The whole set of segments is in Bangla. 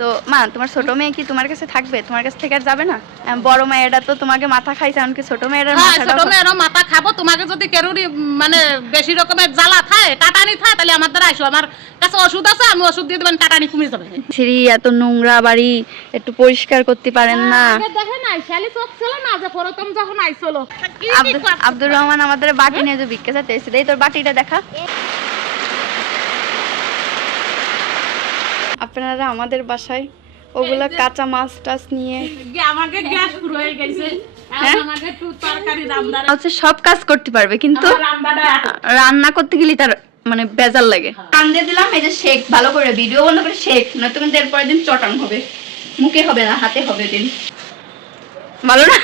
তো মা তোমার ছোট মেয়ে কি তোমার কাছে থাকবে? তোমার কাছে থেকে আর যাবে না? বড় মেয়েটা তো তোমাকে মাথা খাইছে এমনকি ছোট মেয়েটার হ্যাঁ ছোট মেয়েরও মাথা খাব। তোমাকে যদি কেরুরি মানে বেশি রকমের জ্বালা থাকে টাটানি থাকে তাহলে আমার দ্বারা আইসো। আমার কাছে ওষুধ আছে আমি ওষুধ দিয়ে দেবেন টাটানি কমে যাবে। সিঁড়ি এত নোংরা বাড়ি একটু পরিষ্কার করতে পারেন না। আগে দেখে নাই শালি চোখ ছিল না যে প্রথম যখন আইছিল আব্দুর রহমান আমাদের বাটি নিয়ে যে চাইতে এসেছিল এই তোর বাটিটা দেখা। আপনারা আমাদের বাসায় ওগুলা কাঁচা মাছ টাছ নিয়ে আমাকে গ্যাস পুরো হয়ে হ্যাঁ? হচ্ছে সব কাজ করতে পারবে কিন্তু রান্না করতে গেলে তার মানে বেজার লাগে। কান দিয়ে দিলাম এই যে শেক ভালো করে ভিডিও বন্ধ করে শেক নয়তো কিন্তু এরপরের দিন চটান হবে। মুখে হবে না হাতে হবে দিন। ভালো না?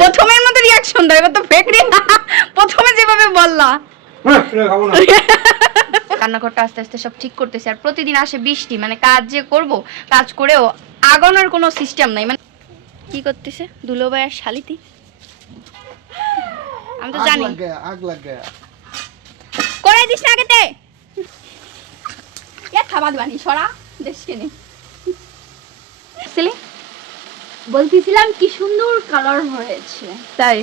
প্রথমের মতো রিয়াকশন দেয় তো ফেক প্রথমে যেভাবে বললা। হ্যাঁ, না। রান্নাঘরটা আস্তে আস্তে সব ঠিক করতেছি। আর প্রতিদিন আসে বৃষ্টি মানে কাজ যে করব কাজ করেও আগানোর কোনো সিস্টেম নাই। মানে কি করতেছে? দুলোবাই আর শালিতি? আমি তো জানি। আগ লাগে। করে দিস না আগেতে! এ খাবার বানি সরা দেশকে নে। বলতেছিলাম কি সুন্দর কালার হয়েছে। তাই?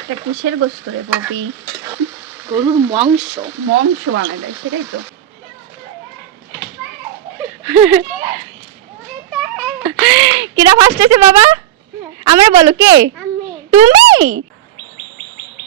এটা কিসের গোস্ত রে বপি গরুর মাংস মাংস বানায় দেয় সেটাই তো। কিরা ফার্স্ট হয়েছে বাবা আমরা বলো কে? তুমি?